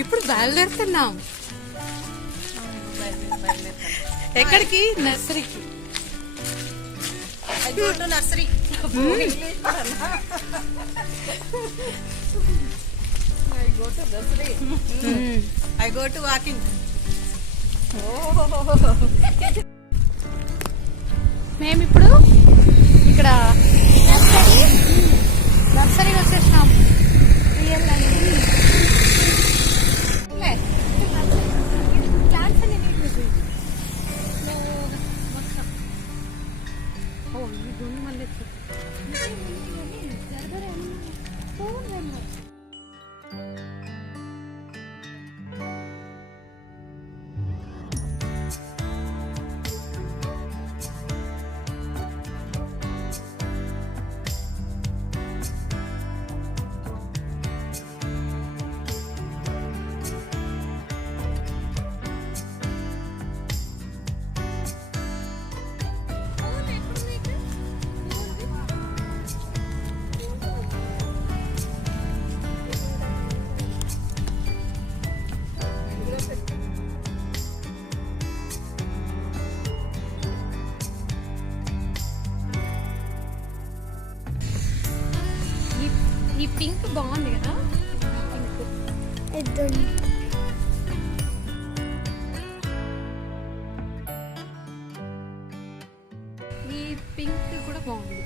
ఇప్పుడు బయలుదేరుతున్నాం. ఎక్కడికి? నర్సరీకి. I go to nursery. I go to walking. మేము ఇప్పుడు ఇక్కడ నర్సరీకి వచ్చేసినాం. రియల్ ఈ పింక్ బాగుంది కదా. ఈ పింక్ కూడా బాగుంది.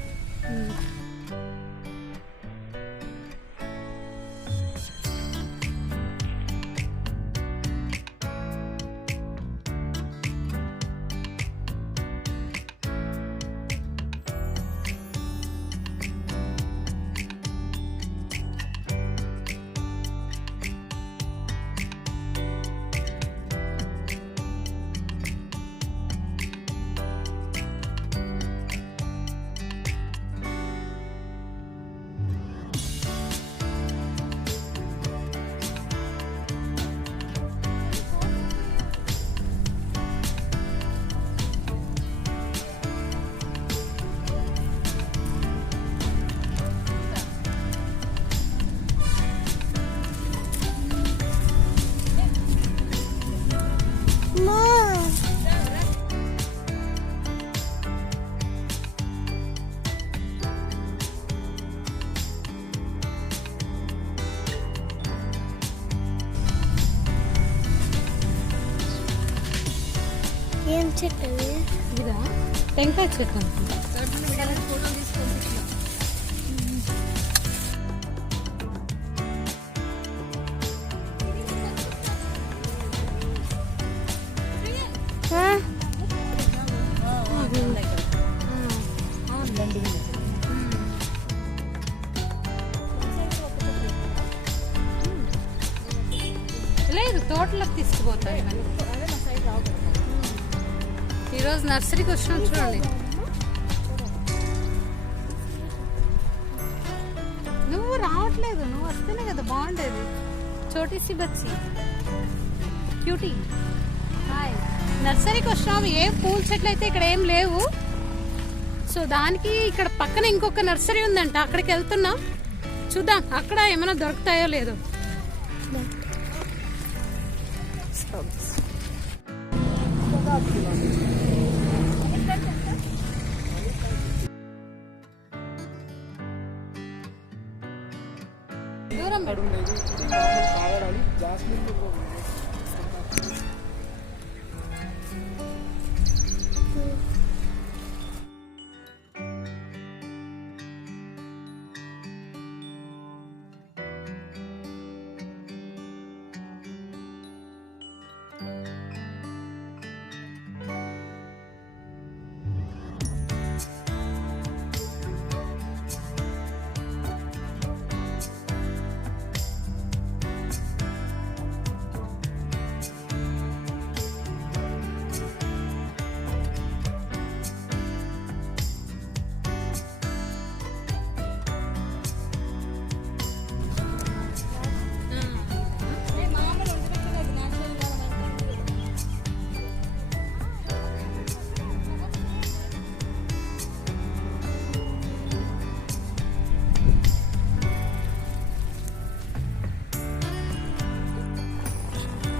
ఏం చెట్టు ఇదా? టెంకాయ చెట్టు అనుకుంటా. లేదు, తోటలోకి తీసుకుపోతారు ఇవన్నీ. ఈరోజు నర్సరీకి వచ్చినాం చూడండి. నువ్వు రావట్లేదు, నువ్వు వస్తేనే కదా బాగుండేది. చోటీసి బచ్చి క్యూటీ. హాయ్, నర్సరీకి వచ్చినాము. ఏం పూల చెట్లు అయితే ఇక్కడ ఏం లేవు. సో దానికి ఇక్కడ పక్కన ఇంకొక నర్సరీ ఉందంట, అక్కడికి వెళ్తున్నాం. చూద్దాం అక్కడ ఏమైనా దొరుకుతాయో లేదో. దూరం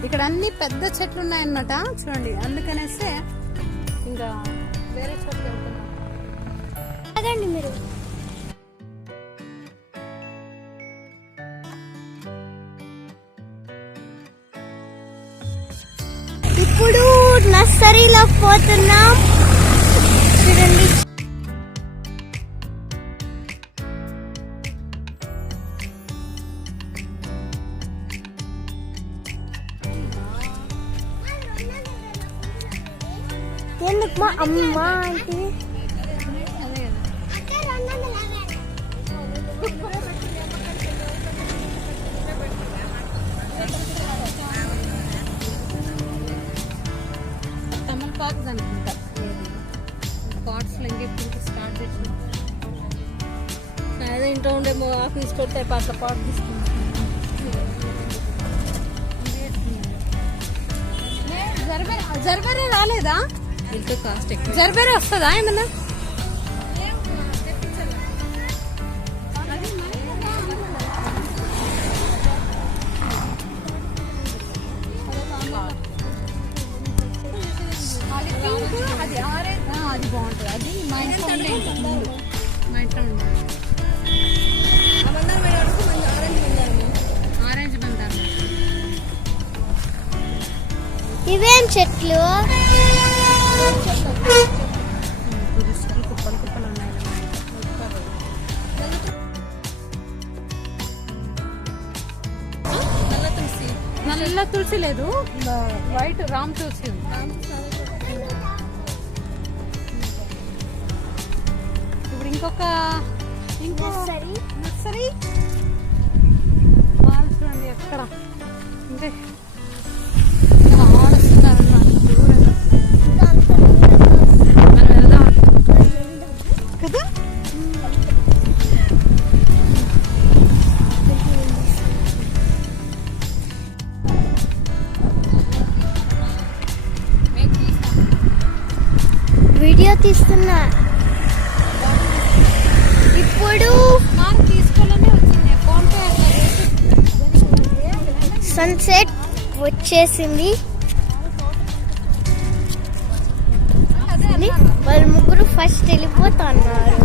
ఇక్కడ అన్ని పెద్ద చెట్లు ఉన్నాయన్నమాట చూడండి, అందుకనేస్తే ఇంకా వేరే చోట్ల వెళ్తున్నాం. అదండి మీరు ఇప్పుడు నర్సరీలో పోతున్నాం. చూడండి ఎందుకు మా అమ్మ అంటే అదే కదా. తమలపాకు అనుకుంటా పాట్స్ లో ఇంకెప్పుడు స్టార్ట్ చేసిన అదే ఇంట్లో ఉండేమో ఆకు తీసుకొస్తే పాత పాట్ తీసుకుంటాం. జర్బెరా రాలేదా? ఇంకా కాస్ట్ ఎక్కువ. జర్బెరా వస్తుందా ఏమన్నా? అది ఆరెంజ్, అది బాగుంటుంది. అది మా ఇంట్లో ఉండే మా ఇంట్లో ఉండే ఆరెంజ్ బందారు. ఇవేం చెట్లు? టూరిస్టులు కుప్పలు కుప్పలు ఉన్నాయి. నల్ల తులసి లేదు, వైట్ రామ్ తులసి ఉంది. ఇప్పుడు ఇంకో నర్సరీ వాళ్ళు చూడండి ఎక్కడ అంటే ఆడుస్తున్నారు దూరంగా. మనం వెళ్దాం కదా. వీడియో తీస్తున్నా. ఇప్పుడు తీసుకోవాలని వచ్చింది ఫోన్ పే సన్సెట్ వచ్చేసింది. వాళ్ళు ముగ్గురు ఫస్ట్ వెళ్ళిపోతున్నారు.